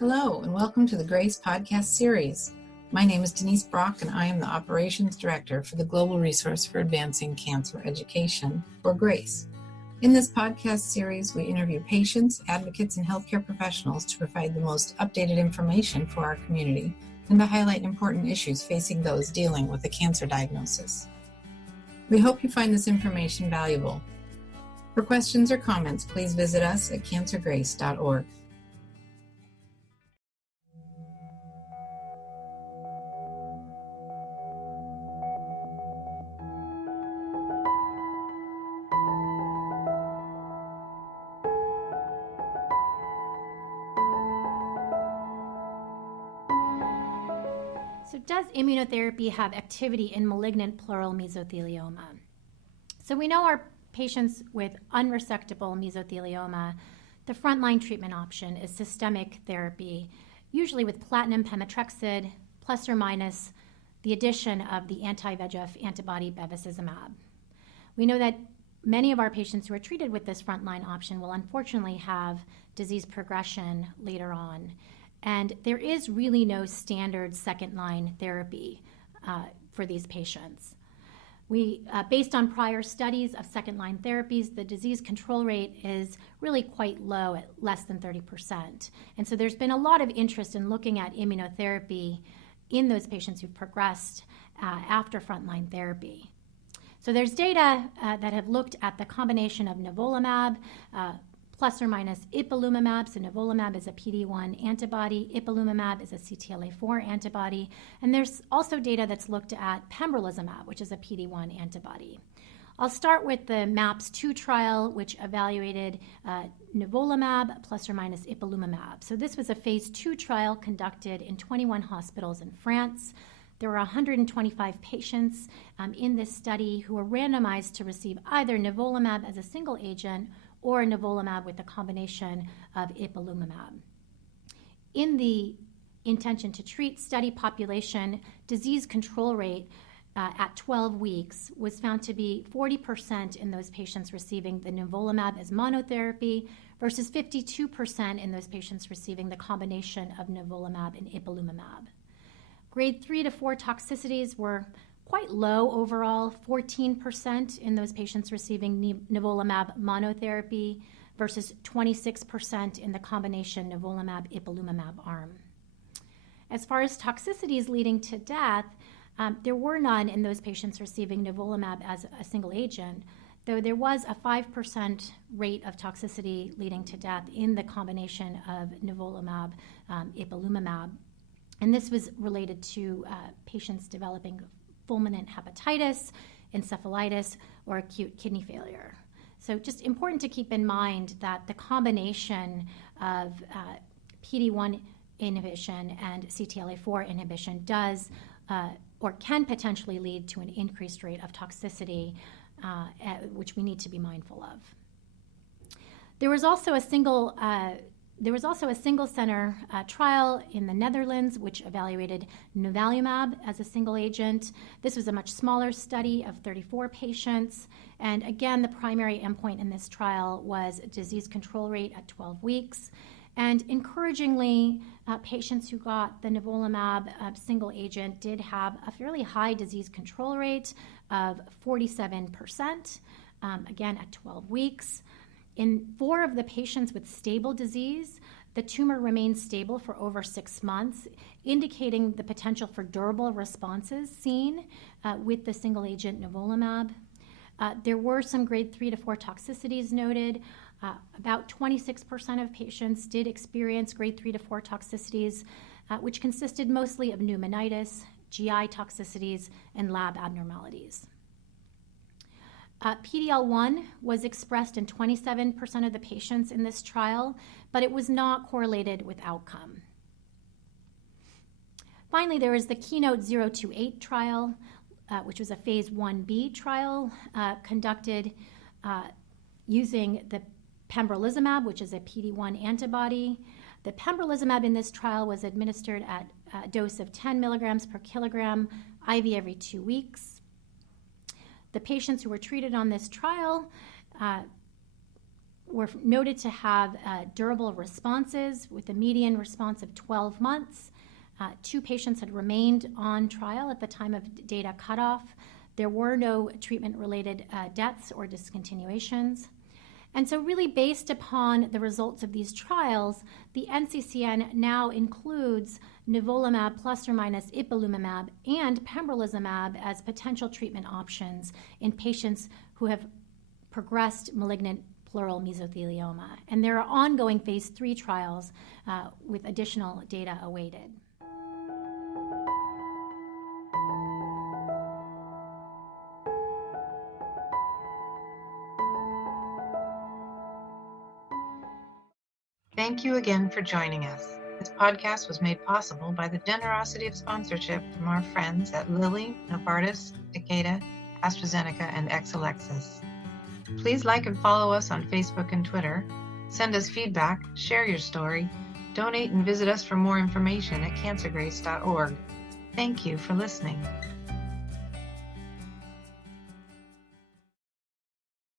Hello, and welcome to the GRACE podcast series. My name is Denise Brock, and I am the Operations Director for the Global Resource for Advancing Cancer Education, or GRACE. In this podcast series, we interview patients, advocates, and healthcare professionals to provide the most updated information for our community and to highlight important issues facing those dealing with a cancer diagnosis. We hope you find this information valuable. For questions or comments, please visit us at cancergrace.org. So does immunotherapy have activity in malignant pleural mesothelioma? So we know our patients with unresectable mesothelioma, the frontline treatment option is systemic therapy, usually with platinum pemetrexed plus or minus the addition of the anti-VEGF antibody bevacizumab. We know that many of our patients who are treated with this frontline option will unfortunately have disease progression later on. And there is really no standard second-line therapy for these patients. Based on prior studies of second-line therapies, the disease control rate is really quite low at less than 30%. And so there's been a lot of interest in looking at immunotherapy in those patients who've progressed after frontline therapy. So there's data that have looked at the combination of nivolumab, plus or minus ipilimumab. So nivolumab is a PD-1 antibody, ipilimumab is a CTLA-4 antibody, and there's also data that's looked at pembrolizumab, which is a PD-1 antibody. I'll start with the MAPS-2 trial, which evaluated nivolumab plus or minus ipilimumab. So this was a phase 2 trial conducted in 21 hospitals in France. There were 125 patients in this study who were randomized to receive either nivolumab as a single agent or nivolumab with a combination of ipilimumab. In the intention to treat study population, disease control rate at 12 weeks was found to be 40% in those patients receiving the nivolumab as monotherapy versus 52% in those patients receiving the combination of nivolumab and ipilimumab. Grade 3 to 4 toxicities were quite low overall, 14% in those patients receiving nivolumab monotherapy versus 26% in the combination nivolumab-ipilimumab arm. As far as toxicities leading to death, there were none in those patients receiving nivolumab as a single agent, though there was a 5% rate of toxicity leading to death in the combination of nivolumab-ipilimumab. And this was related to patients developing fulminant hepatitis, encephalitis, or acute kidney failure. So just important to keep in mind that the combination of PD-1 inhibition and CTLA-4 inhibition does or can potentially lead to an increased rate of toxicity, which we need to be mindful of. There was also a single center trial in the Netherlands which evaluated nivolumab as a single agent. This was a much smaller study of 34 patients. And again, the primary endpoint in this trial was disease control rate at 12 weeks. And encouragingly, patients who got the nivolumab single agent did have a fairly high disease control rate of 47%, again at 12 weeks. In 4 of the patients with stable disease, the tumor remained stable for over 6 months, indicating the potential for durable responses seen with the single agent nivolumab. There were some grade 3 to 4 toxicities noted. About 26% of patients did experience grade 3 to 4 toxicities, which consisted mostly of pneumonitis, GI toxicities, and lab abnormalities. PD-L1 was expressed in 27% of the patients in this trial, but it was not correlated with outcome. Finally, there is the KEYNOTE-028 trial, which was a phase 1b trial conducted using the pembrolizumab, which is a PD-1 antibody. The pembrolizumab in this trial was administered at a dose of 10 milligrams per kilogram, IV every 2 weeks. The patients who were treated on this trial were noted to have durable responses with a median response of 12 months. 2 patients had remained on trial at the time of data cutoff. There were no treatment-related deaths or discontinuations. And so really based upon the results of these trials, the NCCN now includes nivolumab plus or minus ipilimumab and pembrolizumab as potential treatment options in patients who have progressed malignant pleural mesothelioma. And there are ongoing phase 3 trials with additional data awaited. Thank you again for joining us. This podcast was made possible by the generosity of sponsorship from our friends at Lilly, Novartis, Takeda, AstraZeneca, and Exelixis. Please like and follow us on Facebook and Twitter. Send us feedback, share your story, donate and visit us for more information at cancergrace.org. Thank you for listening.